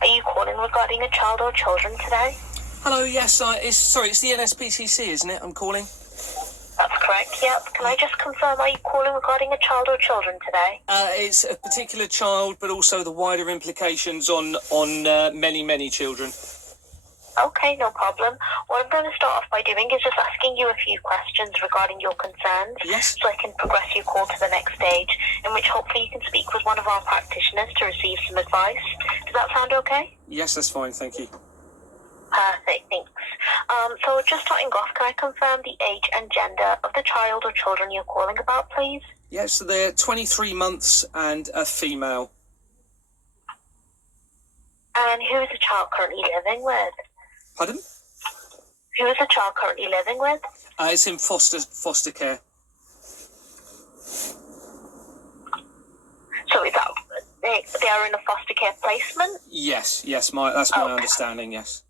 Are you calling regarding a child or children today? Hello, yes, it's the NSPCC, isn't it? I'm calling. That's correct, yep. Can I just confirm, are you calling regarding a child or children today? It's a particular child, but also the wider implications on many children. Okay, no problem. What I'm going to start off by doing is just asking you a few questions regarding your concerns. Yes. So I can progress your call to the next stage, in which hopefully you can speak with one of our practitioners to receive some advice. Does that sound okay? Yes, that's fine, thank you. Perfect, thanks. So just starting off, can I confirm the age and gender of the child or children you're calling about, please? Yes, so they're 23 months and a female. And who is the child currently living with? Pardon? Who is the child currently living with? It's in foster care. So is that they are in a foster care placement? Yes, that's my understanding, yes.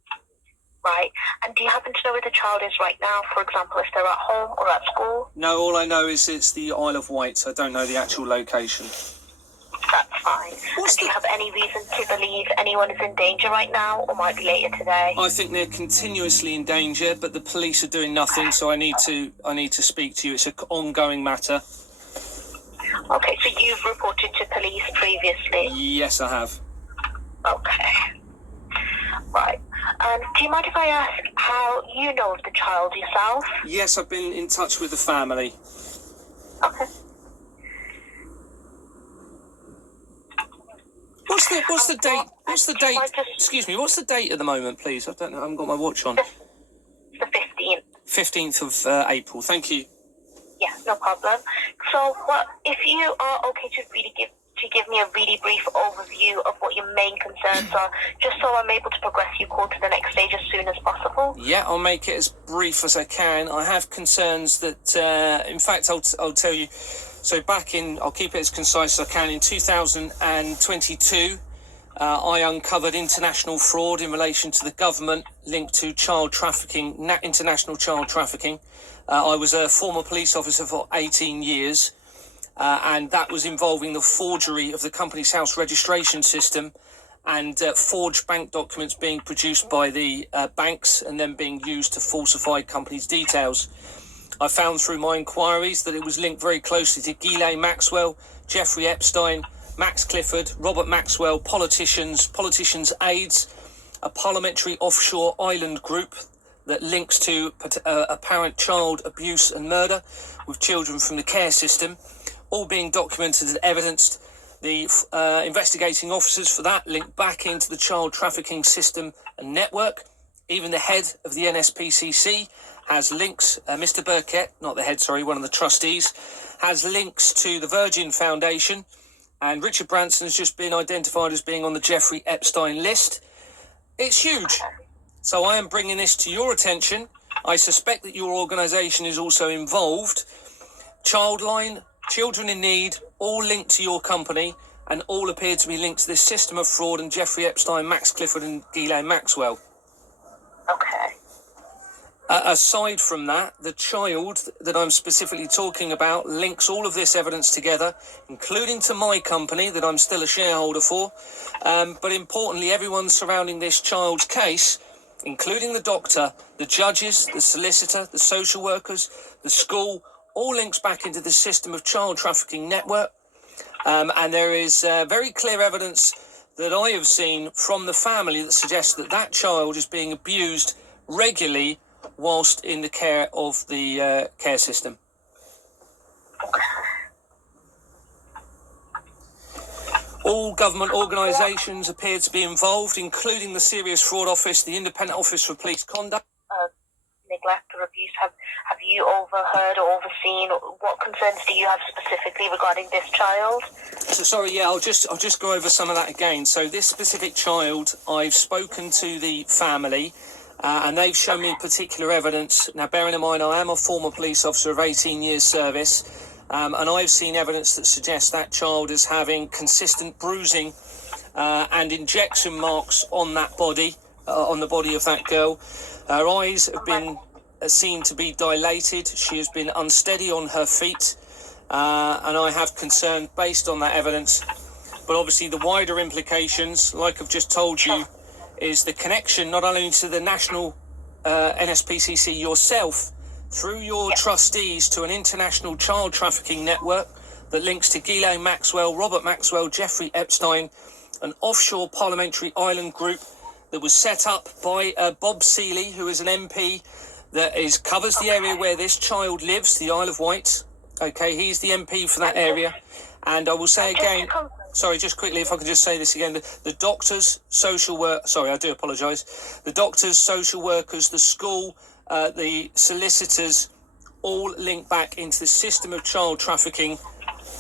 Right. And do you happen to know where the child is right now? For example, if they're at home or at school? No, all I know is it's the Isle of Wight. I don't know the actual location. That's fine. Do you have any reason to believe anyone is in danger right now or might be later today? I think they're continuously in danger, but the police are doing nothing, so I need to speak to you. It's an ongoing matter. Okay, so you've reported to police previously? Yes, I have. Okay. Right. And do you mind if I ask how you know of the child yourself? Yes, I've been in touch with the family. Okay. What's the date? What's the date? Excuse me. What's the date at the moment, please? I don't know. I haven't got my watch on. The 15th. 15th of April. Thank you. Yeah, no problem. So, if you are okay to give me a really brief overview of what your main concerns are, just so I'm able to progress your call to the next stage as soon as possible? Yeah, I'll make it as brief as I can. I have concerns that, in fact, I'll tell you. So I'll keep it as concise as I can. In 2022, I uncovered international fraud in relation to the government linked to child trafficking, international child trafficking. I was a former police officer for 18 years. And that was involving the forgery of the company's house registration system and forged bank documents being produced by the banks and then being used to falsify companies' details. I found through my inquiries that it was linked very closely to Ghislaine Maxwell, Jeffrey Epstein, Max Clifford, Robert Maxwell, politicians' aides, a parliamentary offshore island group that links to apparent child abuse and murder with children from the care system, all being documented and evidenced. The investigating officers for that link back into the child trafficking system and network. Even the head of the NSPCC has links, Mr. Burkett, not the head, sorry, one of the trustees, has links to the Virgin Foundation, and Richard Branson has just been identified as being on the Jeffrey Epstein list. It's huge. So I am bringing this to your attention. I suspect that your organisation is also involved. Childline, Children in Need, all linked to your company, and all appear to be linked to this system of fraud and Jeffrey Epstein, Max Clifford and Ghislaine Maxwell. Okay. Aside from that, the child that I'm specifically talking about links all of this evidence together, including to my company that I'm still a shareholder for. But importantly, everyone surrounding this child's case, including the doctor, the judges, the solicitor, the social workers, the school, all links back into the system of child trafficking network. And there is very clear evidence that I have seen from the family that suggests that that child is being abused regularly whilst in the care of the care system. All government organisations appear to be involved, including the Serious Fraud Office, the Independent Office for Police Conduct. Neglect or abuse, have you overheard or overseen? What concerns do you have specifically regarding this child? So sorry, yeah, I'll just go over some of that again. So this specific child, I've spoken to the family, and they've shown me particular evidence. Now, bearing in mind, I am a former police officer of 18 years service, and I've seen evidence that suggests that child is having consistent bruising and injection marks on that body, on the body of that girl. Her eyes have been seen to be dilated. She has been unsteady on her feet, and I have concern, based on that evidence, But obviously the wider implications, like I've just told you, is the connection not only to the national NSPCC yourself, through your trustees, to an international child trafficking network that links to Ghislaine Maxwell, Robert Maxwell, Jeffrey Epstein, an offshore parliamentary island group that was set up by Bob Seeley, who is an MP that covers the area where this child lives, the Isle of Wight. Okay, he's the MP for that area. And I will say again, sorry, just quickly, if I could just say this again, the doctors, social work, sorry, I do apologise. The doctors, social workers, the school, the solicitors, all link back into the system of child trafficking.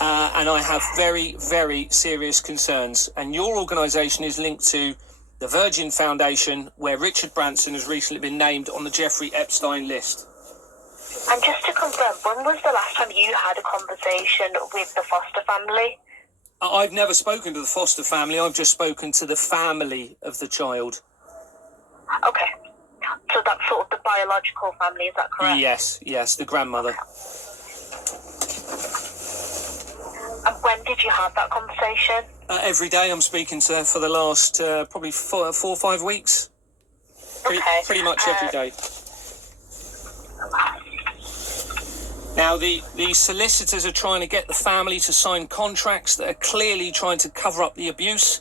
And I have very, very serious concerns. And your organisation is linked to the Virgin Foundation, where Richard Branson has recently been named on the Jeffrey Epstein list. And just to confirm, when was the last time you had a conversation with the foster family? I've never spoken to the foster family. I've just spoken to the family of the child. Okay. So that's sort of the biological family, is that correct? Yes, the grandmother. And when did you have that conversation? Every day I'm speaking to her for the last probably 4 or 5 weeks. Pretty much every day. Now, the solicitors are trying to get the family to sign contracts that are clearly trying to cover up the abuse.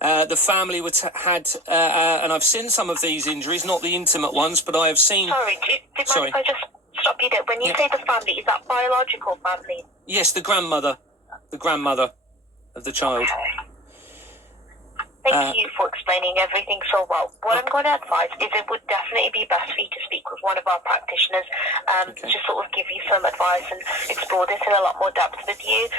The family had, and I've seen some of these injuries, not the intimate ones, but I have seen... Sorry, do you mind if I just stop you there? When you say the family, is that biological family? Yes, the grandmother of the child. Okay. Thank you for explaining everything so well. What I'm going to advise is it would definitely be best for you to speak with one of our practitioners to sort of give you some advice and explore this in a lot more depth with you.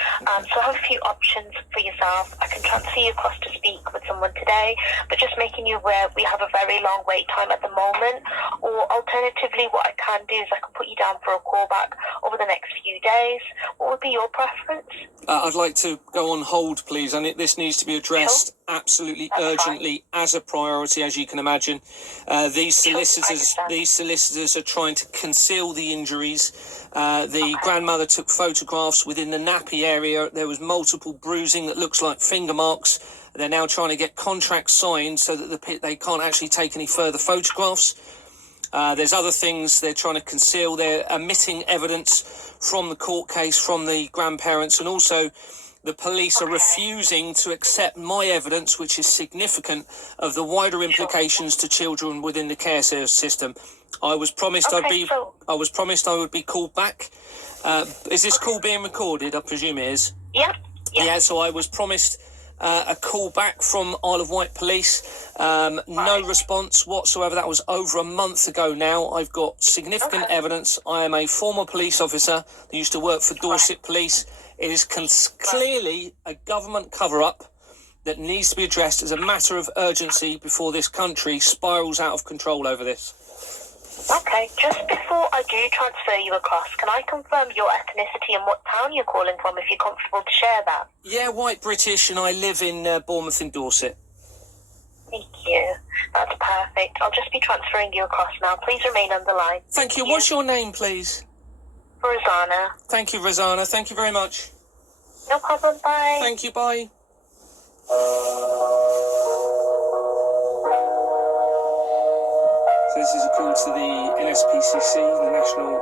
So I have a few options for yourself. I can transfer you across to speak with someone today, but just making you aware we have a very long wait time at the moment. Or alternatively, what I can do is I can put you down for a call back over the next few days. What would be your preference? I'd like to go on hold, please, and this needs to be addressed absolutely urgently as a priority, as you can imagine. These solicitors are trying to conceal the injuries. The grandmother took photographs within the nappy area. There was multiple bruising that looks like finger marks. They're now trying to get contracts signed so that they can't actually take any further photographs. There's other things they're trying to conceal. They're omitting evidence from the court case from the grandparents, and also the police are refusing to accept my evidence, which is significant, of the wider implications to children within the care system. I was promised I would be called back. Is this call being recorded? I presume it is. Yeah. So I was promised a call back from Isle of Wight Police. No response whatsoever. That was over a month ago now. I've got significant evidence. I am a former police officer that used to work for Dorset Police. It is clearly a government cover-up that needs to be addressed as a matter of urgency before this country spirals out of control over this. Okay, just before I do transfer you across, can I confirm your ethnicity and what town you're calling from, if you're comfortable to share that? Yeah, white British, and I live in Bournemouth in Dorset. Thank you. That's perfect. I'll just be transferring you across now. Please remain on the line. Thank you. What's your name, please? Rosanna. Thank you, Rosanna. Thank you very much. No problem. Bye. Thank you. Bye. So this is a call to the NSPCC, the National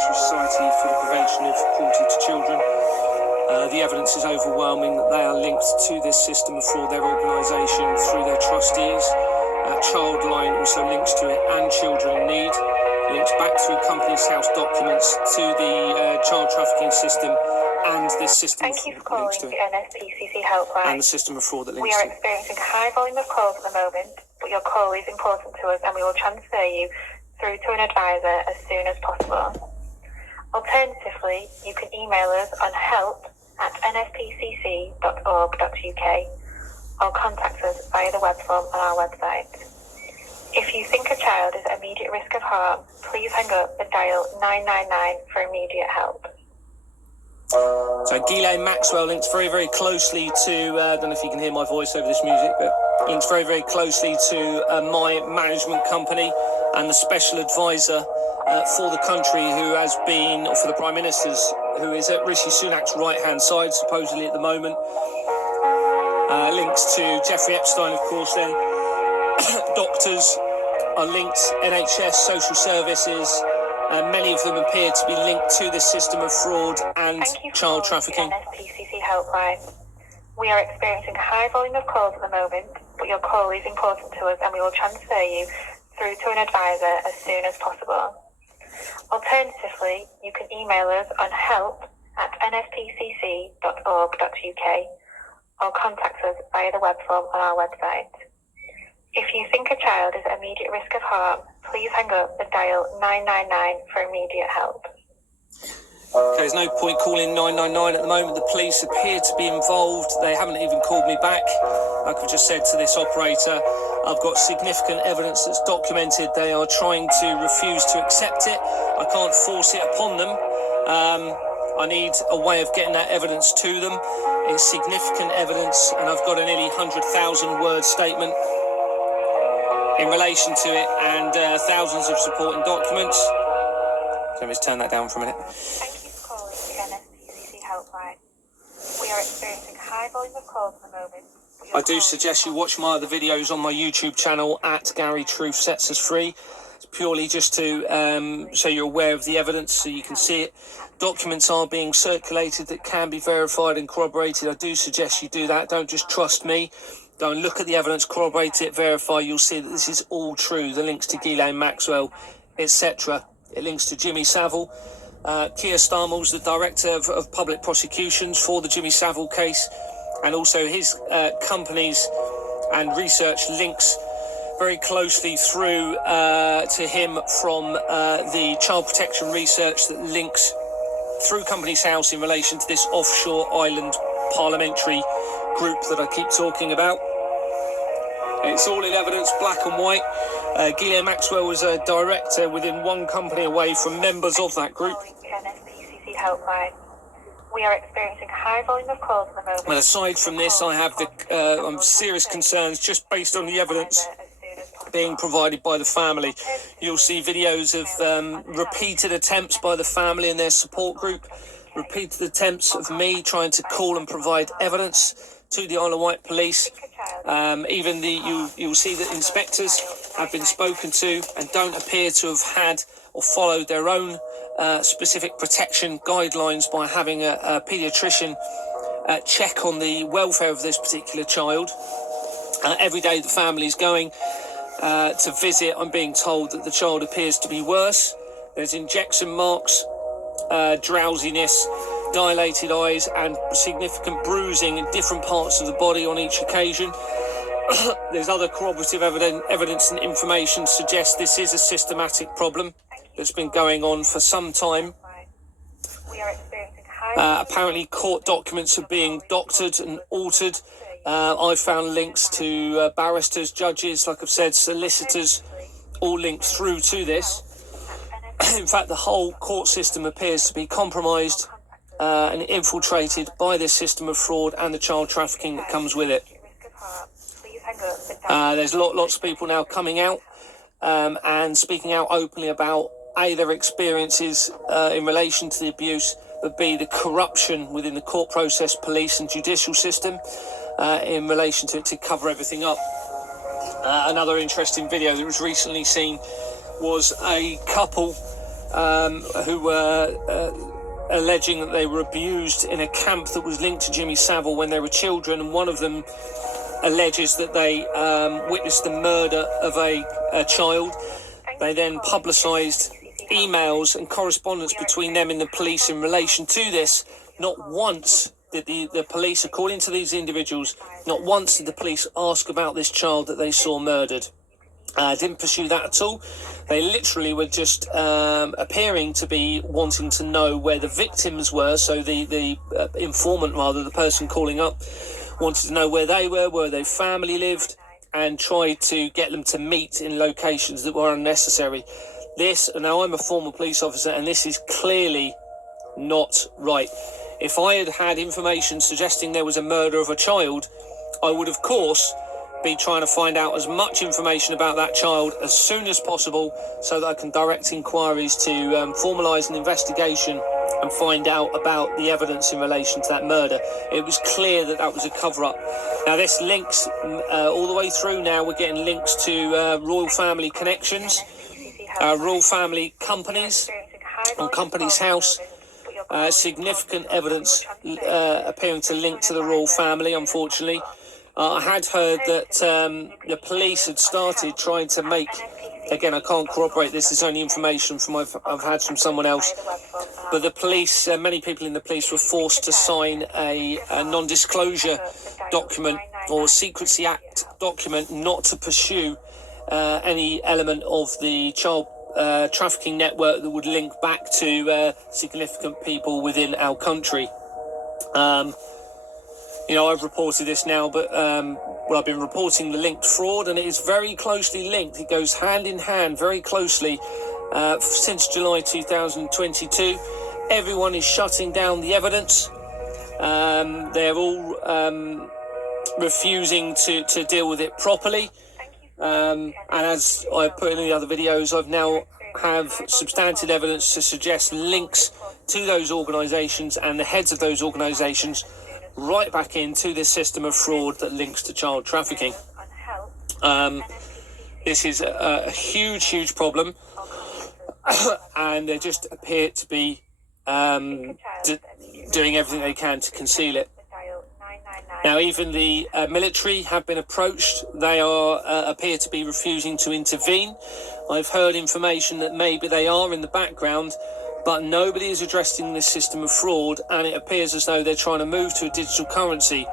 Society for the Prevention of Cruelty to Children. The evidence is overwhelming that they are linked to this system through their organisation, through their trustees. Childline also links to it, and Children in Need links back through Companies House documents to the child trafficking system, and this system Thank you for calling the NSPCC helpline. and the system of fraud that links to it. We are to it. experiencing a high volume of calls at the moment, but your call is important to us, and we will transfer you through to an advisor as soon as possible. Alternatively, you can email us on help@nspcc.org.uk or contact us via the web form on our website. If you think a child is at immediate risk of harm, please hang up and dial 999 for immediate help. So Ghislaine Maxwell links very, very closely to, I don't know if you can hear my voice over this music, but links very, very closely to my management company and the special advisor for the country who has been, or for the Prime Minister's who is at Rishi Sunak's right-hand side, supposedly at the moment. Links to Jeffrey Epstein, of course, then. Doctors are linked, NHS, social services, many of them appear to be linked to this system of fraud and child trafficking. NSPCC helpline. We are experiencing a high volume of calls at the moment, but your call is important to us and we will transfer you through to an advisor as soon as possible. Alternatively, you can email us on help@nspcc.org.uk or contact us via the web form on our website. If you think a child is at immediate risk of harm, please hang up and dial 999 for immediate help. Okay, there's no point calling 999 at the moment. The police appear to be involved. They haven't even called me back. Like I've just said to this operator, I've got significant evidence that's documented. They are trying to refuse to accept it. I can't force it upon them. I need a way of getting that evidence to them. It's significant evidence, and I've got a nearly 100,000 word statement in relation to it, and thousands of supporting documents. Let me just turn that down for a minute. Thank you for calling the NSPCC helpline. We are experiencing a high volume of calls at the moment. I do suggest you watch my other videos on my YouTube channel at Gary Truth Sets Us Free. It's purely just to so you're aware of the evidence, so you can see it. Documents are being circulated that can be verified and corroborated. I do suggest you do that. Don't just trust me. Go and look at the evidence, corroborate it, verify. You'll see that this is all true. The links to Ghislaine Maxwell, etc. It links to Jimmy Savile. Keir Starmer's the Director of Public Prosecutions for the Jimmy Savile case, and also his companies and research links very closely through to him from the child protection research that links through Companies House in relation to this offshore island parliamentary group that I keep talking about. It's all in evidence, black and white. Ghislaine Maxwell was a director within one company away from members of that group. NSPCC helpline. We are experiencing a high volume of calls at the moment. And aside from this, I have the serious concerns just based on the evidence being provided by the family. You'll see videos of repeated attempts by the family and their support group, repeated attempts of me trying to call and provide evidence to the Isle of Wight police. Even you'll see that inspectors have been spoken to and don't appear to have had or followed their own specific protection guidelines by having a paediatrician check on the welfare of this particular child. Every day the family's going to visit, I'm being told that the child appears to be worse. There's injection marks, drowsiness, dilated eyes, and significant bruising in different parts of the body on each occasion. There's other corroborative evidence and information suggests this is a systematic problem that's been going on for some time. Apparently court documents are being doctored and altered. I found links to barristers, judges, like I've said, solicitors, all linked through to this. In fact, the whole court system appears to be compromised and infiltrated by this system of fraud and the child trafficking that comes with it. There's lots of people now coming out and speaking out openly about A, their experiences in relation to the abuse, but B, the corruption within the court process, police and judicial system in relation to it, to cover everything up. Another interesting video that was recently seen was a couple who were alleging that they were abused in a camp that was linked to Jimmy Savile when they were children, and one of them alleges that they witnessed the murder of a child. They then publicised emails and correspondence between them and the police in relation to this. Not once did the police, according to these individuals, not once did the police ask about this child that they saw murdered. Didn't pursue that at all. They literally were just appearing to be wanting to know where the victims were. So the informant, rather, the person calling up, wanted to know where they were, where their family lived, and tried to get them to meet in locations that were unnecessary. Now I'm a former police officer, and this is clearly not right. If I had had information suggesting there was a murder of a child, I would, of course, be trying to find out as much information about that child as soon as possible so that I can direct inquiries to formalise an investigation and find out about the evidence in relation to that murder. It was clear that that was a cover-up. Now this links all the way through. Now we're getting links to royal family connections, royal family companies, on Companies House. Significant evidence appearing to link to the royal family, unfortunately. I had heard that the police had started trying to make, again, I can't corroborate this, it's only information from I've had from someone else, but the police, many people in the police were forced to sign a non-disclosure document or Secrecy Act document not to pursue any element of the child trafficking network that would link back to significant people within our country. You know, I've reported this now, but I've been reporting the linked fraud, and it is very closely linked. It goes hand in hand very closely since July 2022. Everyone is shutting down the evidence. They're all refusing to deal with it properly. And as I put in the other videos, I've now have substantive evidence to suggest links to those organisations and the heads of those organisations right back into this system of fraud that links to child trafficking. This is a huge problem, and they just appear to be doing everything they can to conceal it. Now, even the military have been approached. They appear to be refusing to intervene. I've heard information that maybe they are in the background, but nobody is addressing this system of fraud, and it appears as though they're trying to move to a digital currency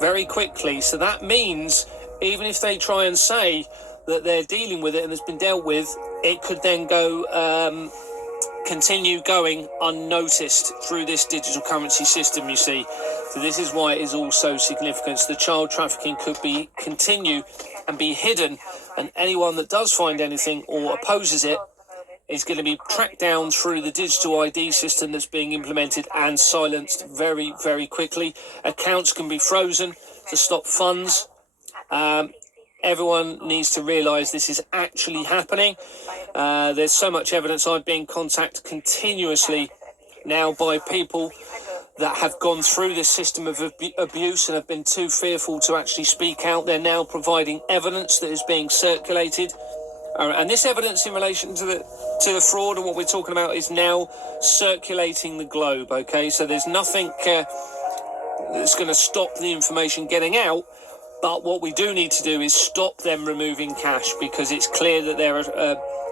very quickly. So that means even if they try and say that they're dealing with it and it's been dealt with, it could then go continue going unnoticed through this digital currency system, you see. So this is why it is also significant. The child trafficking could continue and be hidden, and anyone that does find anything or opposes it is going to be tracked down through the digital ID system that's being implemented and silenced very, very quickly. Accounts can be frozen to stop funds. Everyone needs to realise this is actually happening. There's so much evidence. I've been contacted continuously now by people that have gone through this system of abuse and have been too fearful to actually speak out. They're now providing evidence that is being circulated. And this evidence in relation to the fraud and what we're talking about is now circulating the globe, okay? So there's nothing that's going to stop the information getting out, but what we do need to do is stop them removing cash, because it's clear that they're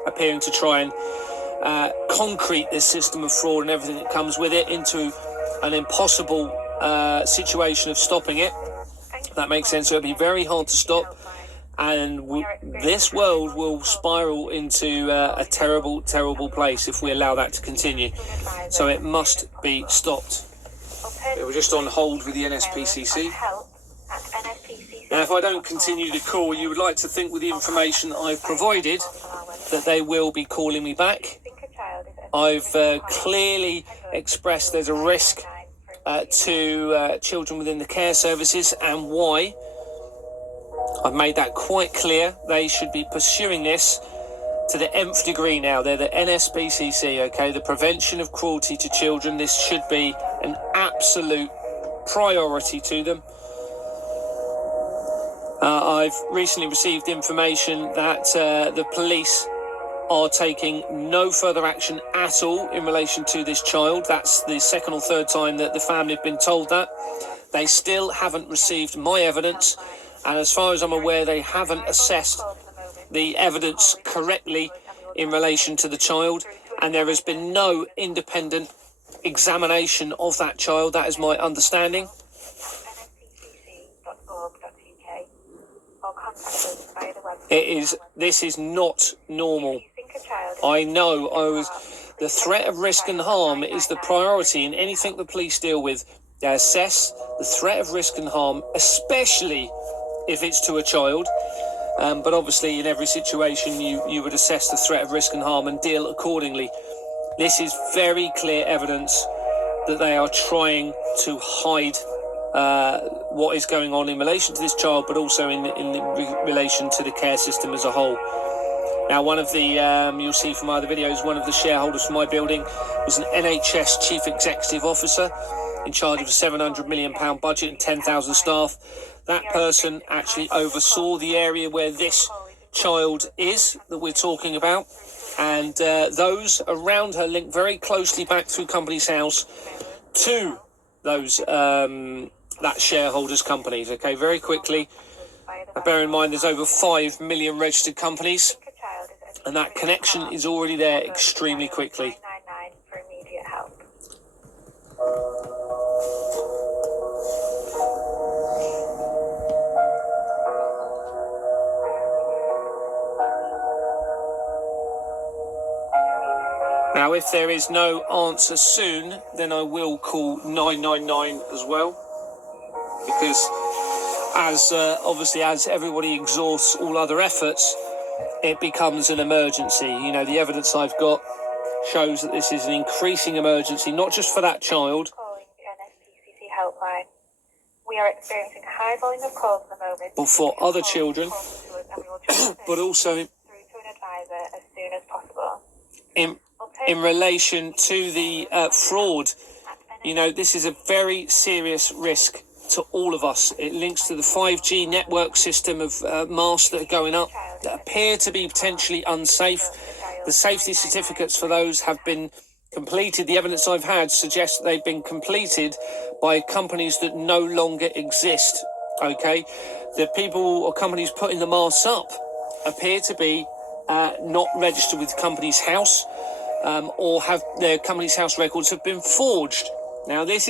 appearing to try and concrete this system of fraud and everything that comes with it into an impossible situation of stopping it. That makes sense. So it'll be very hard to stop. And this world will spiral into a terrible, terrible place if we allow that to continue. So it must be stopped. Yeah, we're just on hold with the NSPCC. Now, if I don't continue to call, you would like to think with the information that I've provided that they will be calling me back. I've clearly expressed there's a risk to children within the care services, and why. I've made that quite clear. They should be pursuing this to the nth degree now. They're the NSPCC, okay? The prevention of cruelty to children. This should be an absolute priority to them. I've recently received information that the police are taking no further action at all in relation to this child. That's the second or third time that the family have been told that. They still haven't received my evidence. And as far as I'm aware, they haven't assessed the evidence correctly in relation to the child. And there has been no independent examination of that child. That is my understanding. This is not normal. I know the threat of risk and harm is the priority in anything the police deal with. They assess the threat of risk and harm, especially if it's to a child, but obviously in every situation you would assess the threat of risk and harm and deal accordingly. This is very clear evidence that they are trying to hide what is going on in relation to this child, but also in relation to the care system as a whole. Now, one of the, you'll see from my other videos, one of the shareholders from my building was an NHS Chief Executive Officer in charge of a £700 million budget and 10,000 staff. That person actually oversaw the area where this child is that we're talking about. And those around her link very closely back through Companies House to those that shareholders' companies. Okay, very quickly. Bear in mind there's over 5 million registered companies, and that connection is already there extremely quickly. Now, if there is no answer soon, then I will call 999 as well, because obviously as everybody exhausts all other efforts, it becomes an emergency. You know, the evidence I've got shows that this is an increasing emergency, not just for that child. Calling the NSPCC helpline. We are experiencing a high volume of calls at the moment. But for other children, but also through to an advisor as soon as possible. In relation to the fraud, you know, this is a very serious risk to all of us. It links to the 5G network system of masts that are going up that appear to be potentially unsafe. The safety certificates for those have been completed. The evidence I've had suggests that they've been completed by companies that no longer exist. Okay, the people or companies putting the masts up appear to be not registered with Companies House, or have their Companies House records have been forged. Now, this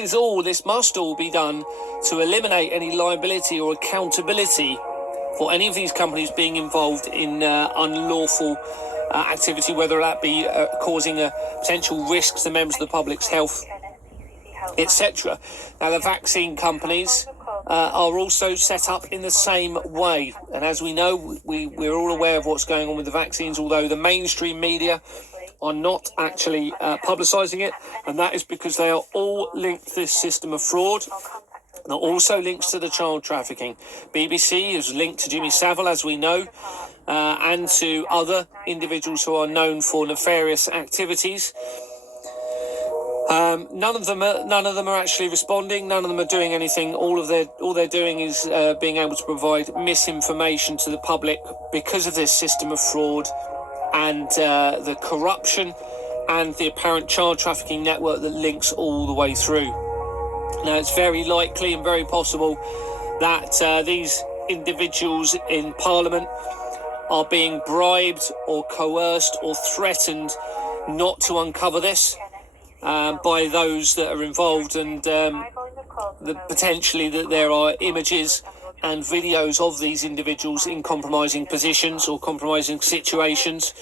must all be done to eliminate any liability or accountability for any of these companies being involved in unlawful activity, whether that be causing a potential risk to members of the public's health, etc. Now, the vaccine companies are also set up in the same way. And as we know, we're all aware of what's going on with the vaccines, although the mainstream media are not actually publicising it, and that is because they are all linked to this system of fraud. They're also links to the child trafficking. BBC is linked to Jimmy Savile, as we know, and to other individuals who are known for nefarious activities. None of them are actually responding. None of them are doing anything. All they're doing is being able to provide misinformation to the public because of this system of fraud and the corruption and the apparent child trafficking network that links all the way through. Now, it's very likely and very possible that these individuals in Parliament are being bribed or coerced or threatened not to uncover this by those that are involved, and potentially that there are images and videos of these individuals in compromising positions or compromising situations.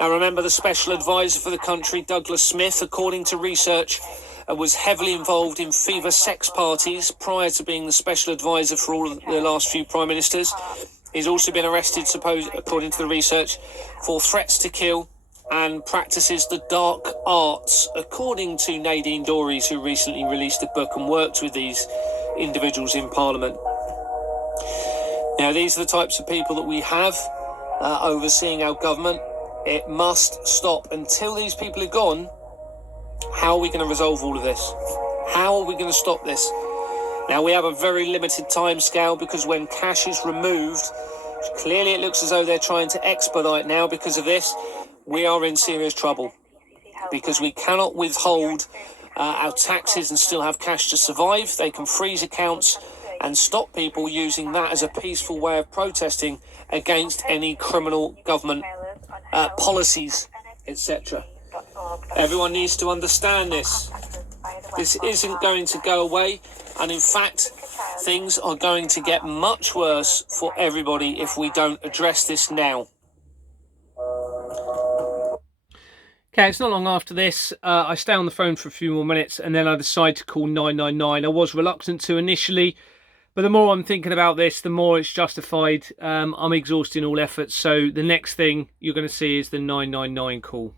Now, remember, the special advisor for the country, Douglas Smith, according to research, was heavily involved in fever sex parties prior to being the special advisor for all of the last few prime ministers. He's also been arrested, according to the research, for threats to kill and practices the dark arts, according to Nadine Dorries, who recently released a book and worked with these individuals in Parliament. Now, these are the types of people that we have overseeing our government. It must stop. Until these people are gone, how are we going to resolve all of this? How are we going to stop this? Now, we have a very limited time scale, because when cash is removed, clearly it looks as though they're trying to expedite now because of this. We are in serious trouble, because we cannot withhold our taxes and still have cash to survive. They can freeze accounts and stop people using that as a peaceful way of protesting against any criminal government policies, etc. Everyone needs to understand this. This isn't going to go away, and in fact, things are going to get much worse for everybody if we don't address this now. Okay, it's not long after this. I stay on the phone for a few more minutes, and then I decide to call 999. I was reluctant to initially, but the more I'm thinking about this, the more it's justified. I'm exhausting all efforts, so the next thing you're going to see is the 999 call.